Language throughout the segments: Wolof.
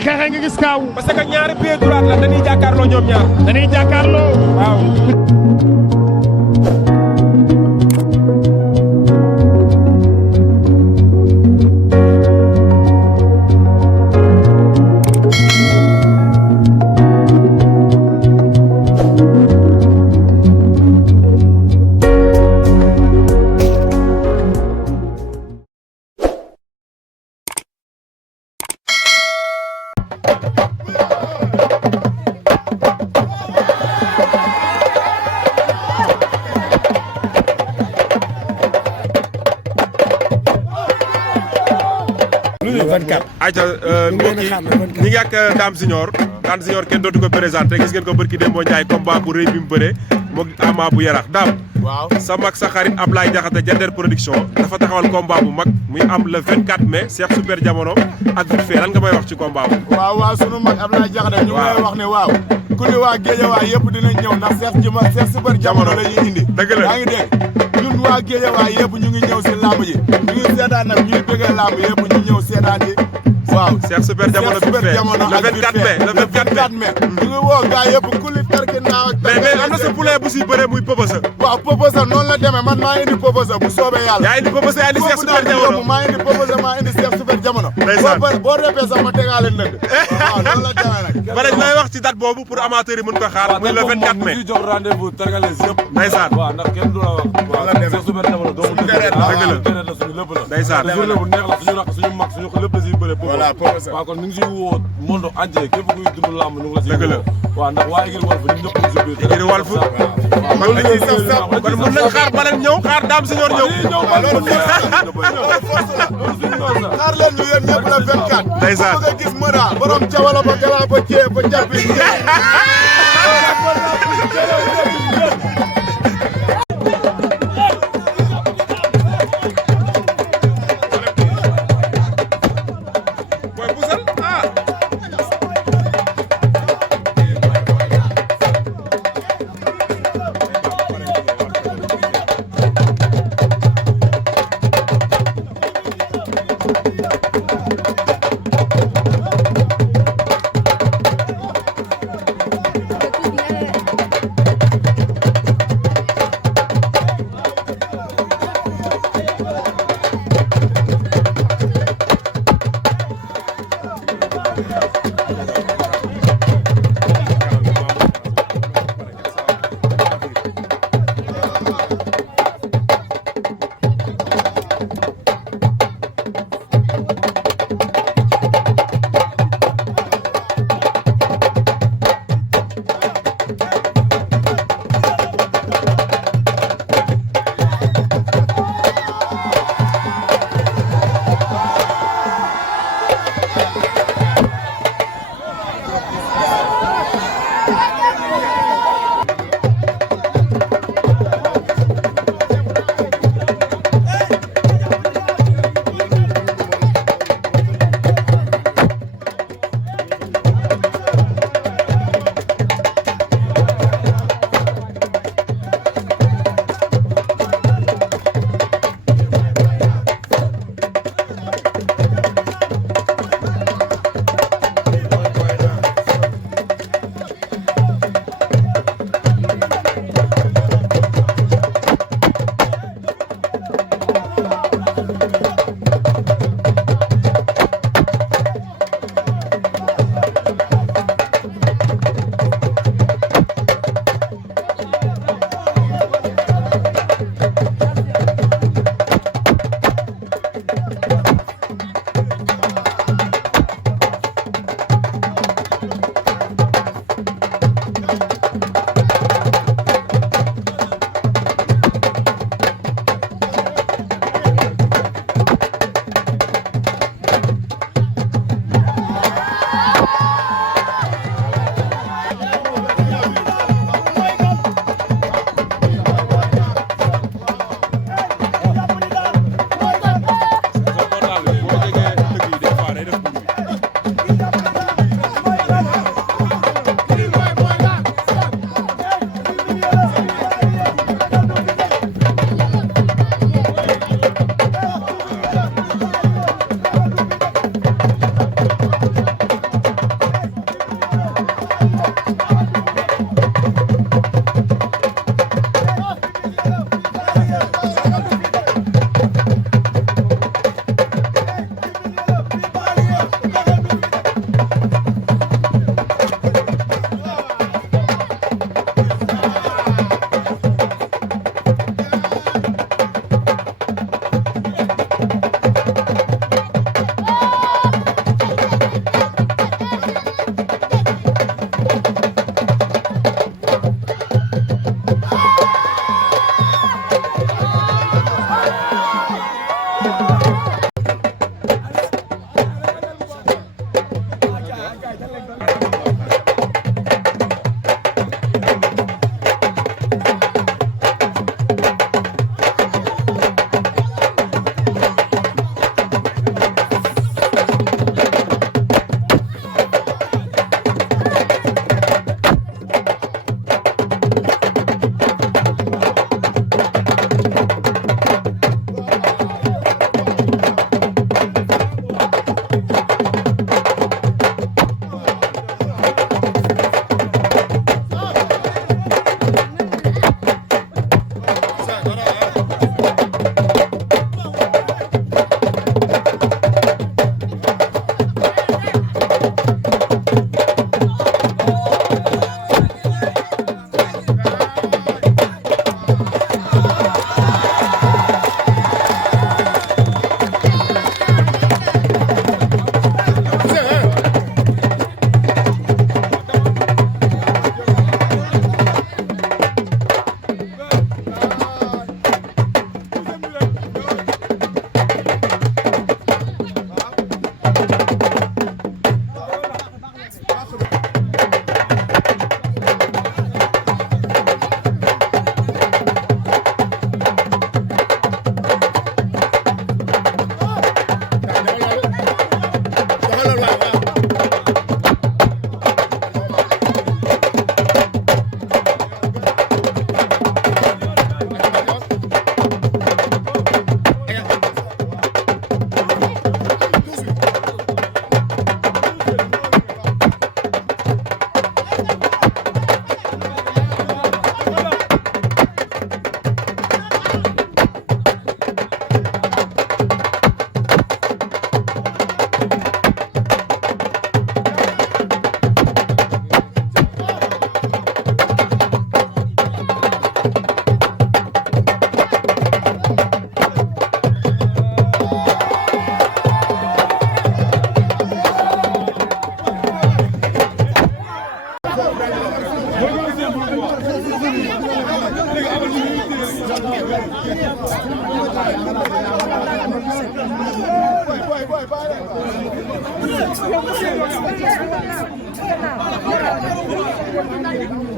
ñuy xeexee nga gis kaaw. parce que ñaari pied droite la dañuy jàkkaarloo ñoom ñaar. dañuy jàkkaarloo. waaw. ayca ñi ngi ak Dame Junior. Dame Junior kenn dootu ko présenté gis ngeen ko barki Demba Ndiaye combat bu rëy bi mu bëree moog Ama bu Yarax Dame. waaw sa mag sa xarit Ablaye Diakhaté Diender production dafa taxawal combat bu mag muy am le 24 mai Cheikh Super Jamono ak vite fait lan nga may wax ci combat bu. waaw sunu mag Ablaye Diakhaté ñu ngi lay wax ne waaw ku li waa Guédiawaye yëpp dinañ ñëw ndax Cheikh Super Jamono la ñuy indi. dëgg la yaa ngi dégg ñun waa Guédiawaye yëpp ñu ngi ñëw si lamb ji ñu ngi seetaan nag ñu ngi bëggee lamb yëpp ñu ñëw seetaan ji. waaw Cheikh Super Jamono vite fait le 24 mai le 24 mai. ñu ngi woo gars yëpp ku li tarki naaw ak. mais am na sa poulet bu si bëree muy Poposa. waaw Poposa noonu la demee man maa indi Poposa bu soobee yàlla. yaa indi Poposa yaa indi Cheikh Super Jamono maa indi Poposa maa indi Cheikh Super Jamono. boo repee sax ma tegaale ndënd. waaw noonu la demee nag. ba lay wax ci date boobu pour amateur yi mën ko xaar muy le 24 mai. ñu jox rendez-vous targales yëpp. ndeysaan waaw ndax kenn du la wax. waaw Cheikh Super Jamono doomu dëgg la suñu lépp la. ndeysaan journée bu neex la suñu rakk suñu mag suñu lépp la siy bëre. voilà Poposa waaw kon ñu ngi siy woo monde entier képp kuy dund lamb ñu ngi la siy dëgg la waaw ndax waa Igri Walf ñun ñëpp ñu si biir. Igri Walf loolu la ñuy saf saf kon mën nañ xaar Balen ñëw xaar Dame Junior ñëw. xaar leen ñu yéen ñëpp la 24. ndeysaan bëgg a gis Moda borom cawala ba gala ba cee ba jàppi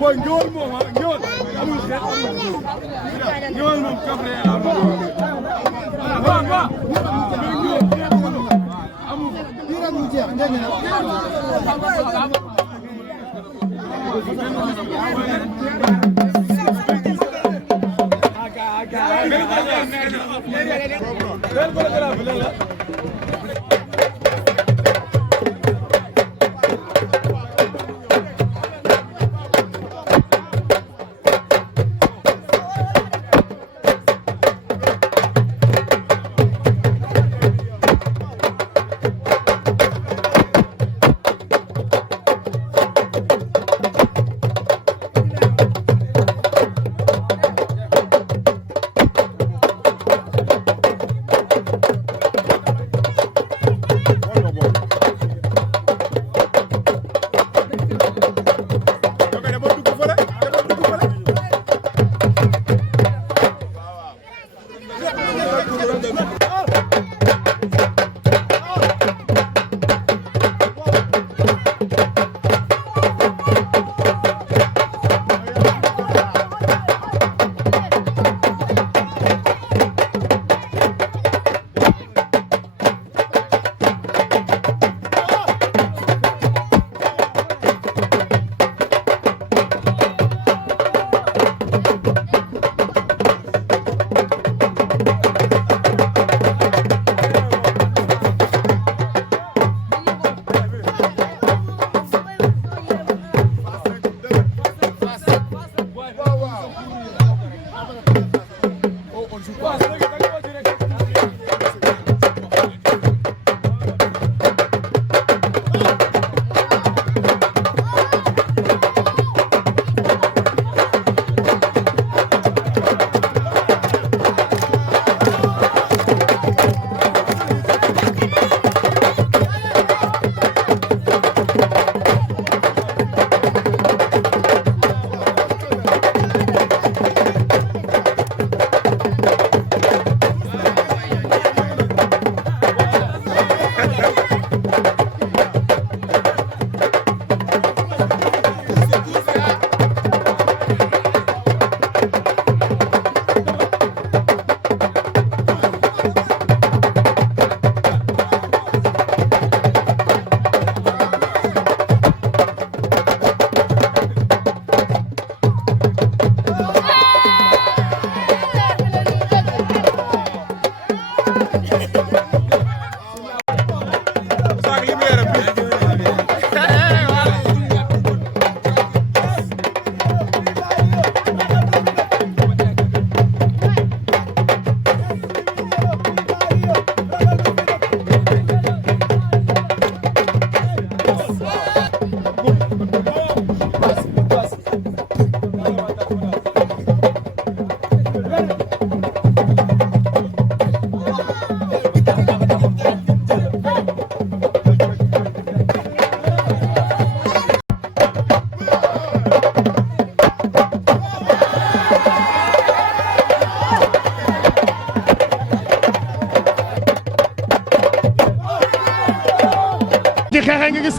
Boy ñool moom ah ñool amul xeet ñool moom kafre amul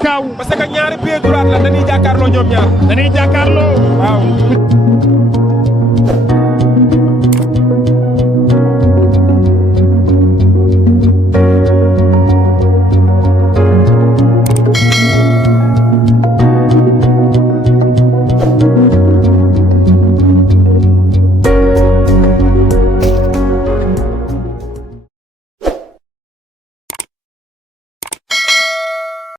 kaw parce que ñaari pied droit la dañuy jàkkaarloo ñoom ñaar dañuy jàkkaarloo waaw